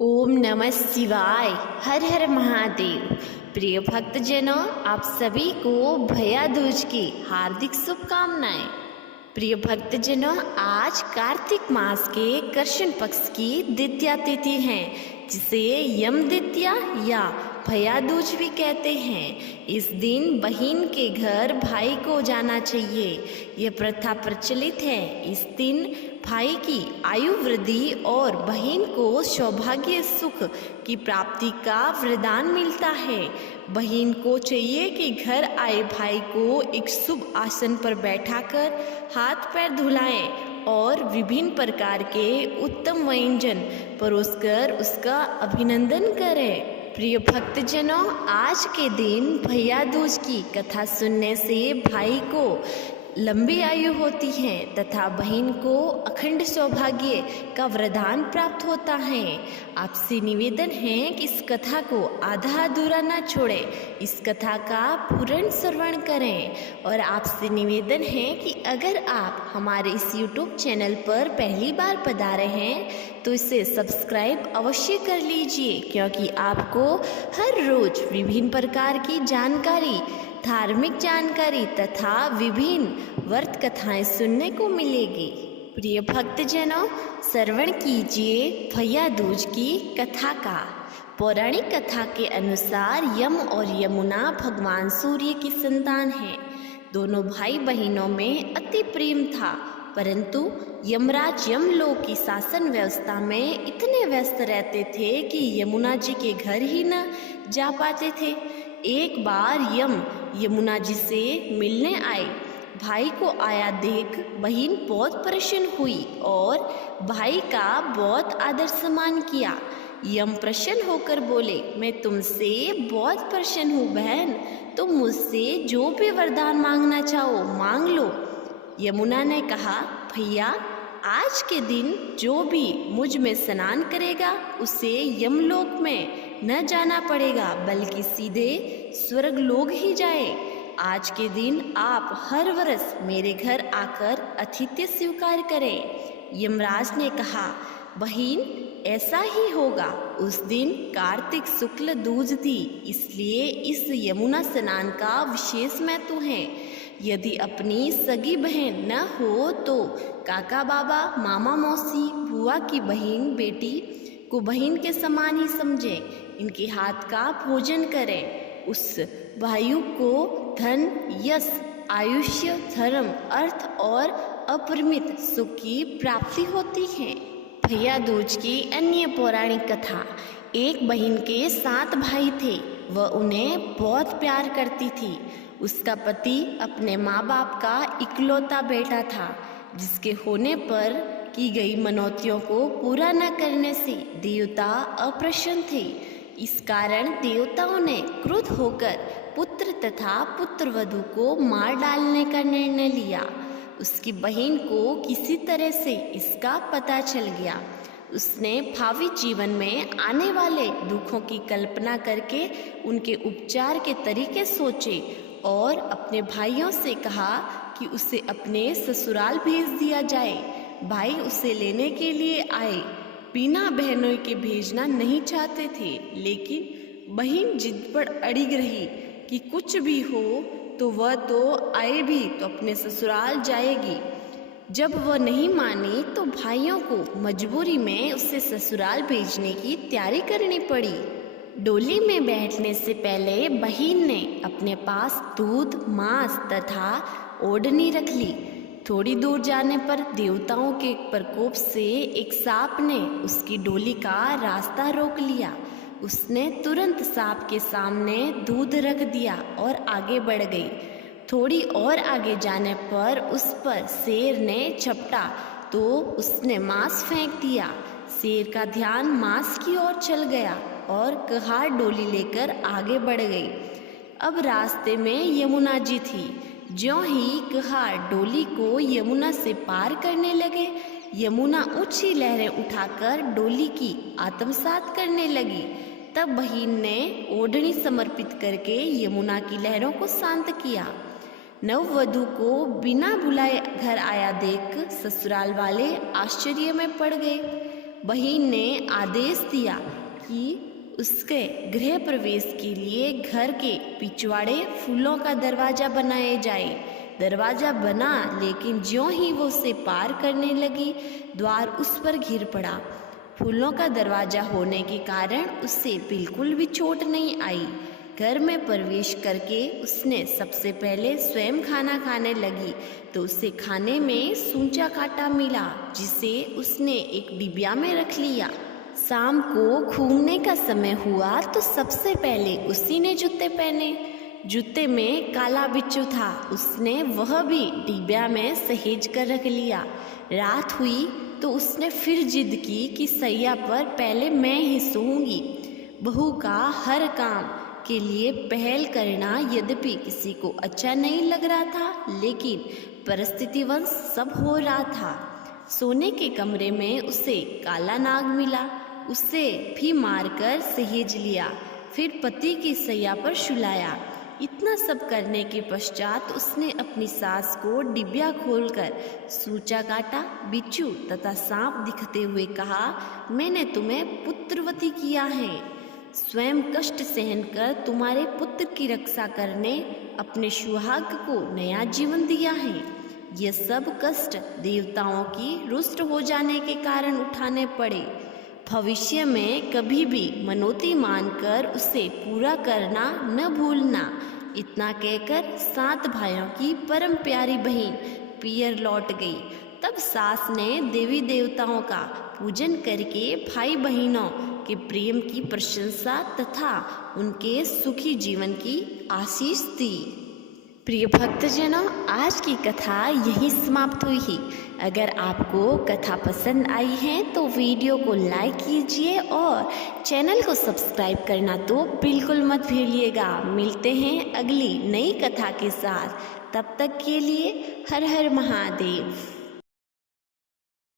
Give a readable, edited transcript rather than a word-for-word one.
ओम नमः शिवाय। हर हर महादेव। प्रिय भक्तजनों, आप सभी को भैया दूज की हार्दिक शुभकामनाएं। प्रिय भक्तजनों, आज कार्तिक मास के कृष्ण पक्ष की द्वितीया तिथि है, जिसे यम द्वितीया या भैया दूज भी कहते हैं। इस दिन बहन के घर भाई को जाना चाहिए, यह प्रथा प्रचलित है। इस दिन भाई की आयु वृद्धि और बहन को सौभाग्य सुख की प्राप्ति का वरदान मिलता है। बहन को चाहिए कि घर आए भाई को एक शुभ आसन पर बैठाकर हाथ पैर धुलाएं और विभिन्न प्रकार के उत्तम व्यंजन परोसकर उसका अभिनंदन करें। प्रिय भक्तजनों, आज के दिन भैया दूज की कथा सुनने से भाई को लंबी आयु होती है तथा बहन को अखंड सौभाग्य का वरदान प्राप्त होता है। आपसे निवेदन है कि इस कथा को आधा अधूरा न छोड़ें, इस कथा का पूर्ण श्रवण करें। और आपसे निवेदन है कि अगर आप हमारे इस YouTube चैनल पर पहली बार पधारे हैं तो इसे सब्सक्राइब अवश्य कर लीजिए, क्योंकि आपको हर रोज विभिन्न प्रकार की जानकारी, धार्मिक जानकारी तथा विभिन्न व्रत कथाएं सुनने को मिलेगी। प्रिय भक्तजनों, श्रवण कीजिए भैया दूज की कथा का। पौराणिक कथा के अनुसार यम और यमुना भगवान सूर्य की संतान हैं। दोनों भाई बहनों में अति प्रेम था, परंतु यमराज यमलोक की शासन व्यवस्था में इतने व्यस्त रहते थे कि यमुना जी के घर ही न जा पाते थे। एक बार यमुना जी से मिलने आए। भाई को आया देख बहन बहुत प्रसन्न हुई और भाई का बहुत आदर सम्मान किया। यम प्रसन्न होकर बोले, मैं तुमसे बहुत प्रसन्न हूँ बहन, तुम मुझसे जो भी वरदान मांगना चाहो मांग लो। यमुना ने कहा, भैया आज के दिन जो भी मुझ में स्नान करेगा उसे यमलोक में न जाना पड़ेगा, बल्कि सीधे स्वर्ग लोक ही जाए। आज के दिन आप हर वर्ष मेरे घर आकर आतिथ्य स्वीकार करें। यमराज ने कहा, बहन ऐसा ही होगा। उस दिन कार्तिक शुक्ल दूज थी, इसलिए इस यमुना स्नान का विशेष महत्व है। यदि अपनी सगी बहन न हो तो काका बाबा, मामा मौसी, बुआ की बहन बेटी को बहन के समान ही समझें। इनके हाथ का भोजन करें। उस वायु को धन, यश, आयुष्य, धर्म, अर्थ और अपरिमित सुख की प्राप्ति होती है। भैया दूज की अन्य पौराणिक कथा। एक बहन के 7 भाई थे। वह उन्हें बहुत प्यार करती थी। उसका पति अपने माँ बाप का इकलौता बेटा था, जिसके होने पर की गई मनौतियों को पूरा न करने से देवता अप्रसन्न थे। इस कारण देवताओं ने क्रुद्ध होकर पुत्र तथा पुत्रवधू को मार डालने का निर्णय लिया। उसकी बहन को किसी तरह से इसका पता चल गया। उसने भावी जीवन में आने वाले दुखों की कल्पना करके उनके उपचार के तरीके सोचे और अपने भाइयों से कहा कि उसे अपने ससुराल भेज दिया जाए। भाई उसे लेने के लिए आए। बिना बहनों के भेजना नहीं चाहते थे, लेकिन बहन जिद पर अड़िग रही कि कुछ भी हो तो वह तो आए भी तो अपने ससुराल जाएगी। जब वह नहीं मानी तो भाइयों को मजबूरी में उसे ससुराल भेजने की तैयारी करनी पड़ी। डोली में बैठने से पहले बहन ने अपने पास दूध, मांस तथा ओढ़नी रख ली। थोड़ी दूर जाने पर देवताओं के प्रकोप से एक सांप ने उसकी डोली का रास्ता रोक लिया। उसने तुरंत सांप के सामने दूध रख दिया और आगे बढ़ गई। थोड़ी और आगे जाने पर उस पर शेर ने झपटा तो उसने मांस फेंक दिया। शेर का ध्यान मांस की ओर चल गया और कहार डोली लेकर आगे बढ़ गई। अब रास्ते में यमुना जी थी। ज्यों ही कहार डोली को यमुना से पार करने लगे, यमुना ऊंची लहरें उठाकर डोली की आत्मसात करने लगी। तब बहन ने ओढ़नी समर्पित करके यमुना की लहरों को शांत किया। नववधू को बिना बुलाए घर आया देख ससुराल वाले आश्चर्य में पड़ गए। बहन ने आदेश दिया कि उसके गृह प्रवेश के लिए घर के पिछवाड़े फूलों का दरवाजा बनाया जाए। दरवाजा बना, लेकिन ज्यों ही वो उसे पार करने लगी, द्वार उस पर गिर पड़ा। फूलों का दरवाजा होने के कारण उससे बिल्कुल भी चोट नहीं आई। घर में प्रवेश करके उसने सबसे पहले स्वयं खाना खाने लगी तो उसे खाने में सूंचा कांटा मिला, जिसे उसने एक डिबिया में रख लिया। शाम को घूमने का समय हुआ तो सबसे पहले उसी ने जूते पहने। जूते में काला बिच्छू था, उसने वह भी डिबिया में सहेज कर रख लिया। रात हुई तो उसने फिर जिद की कि सैया पर पहले मैं ही सोऊंगी। बहू का हर काम के लिए पहल करना यद्यपि किसी को अच्छा नहीं लग रहा था, लेकिन परिस्थितिवश सब हो रहा था। सोने के कमरे में उसे काला नाग मिला, उसे भी मारकर सहेज लिया, फिर पति की सैया पर सुलाया। इतना सब करने के पश्चात उसने अपनी सास को डिबिया खोलकर सूचा काटा, बिच्छू तथा सांप दिखते हुए कहा, मैंने तुम्हें पुत्रवती किया है। स्वयं कष्ट सहन कर तुम्हारे पुत्र की रक्षा करने अपने सुहाग को नया जीवन दिया है। ये सब कष्ट देवताओं की रुष्ट हो जाने के कारण उठाने पड़े। भविष्य में कभी भी मनोती मानकर उसे पूरा करना न भूलना। इतना कहकर 7 भाइयों की परम प्यारी बहन पियर लौट गई। तब सास ने देवी देवताओं का पूजन करके भाई बहनों के प्रेम की प्रशंसा तथा उनके सुखी जीवन की आशीष दी। प्रिय भक्तजनों, आज की कथा यहीं समाप्त हुई ही। अगर आपको कथा पसंद आई है तो वीडियो को लाइक कीजिए और चैनल को सब्सक्राइब करना तो बिल्कुल मत भूलिएगा। मिलते हैं अगली नई कथा के साथ, तब तक के लिए हर हर महादेव।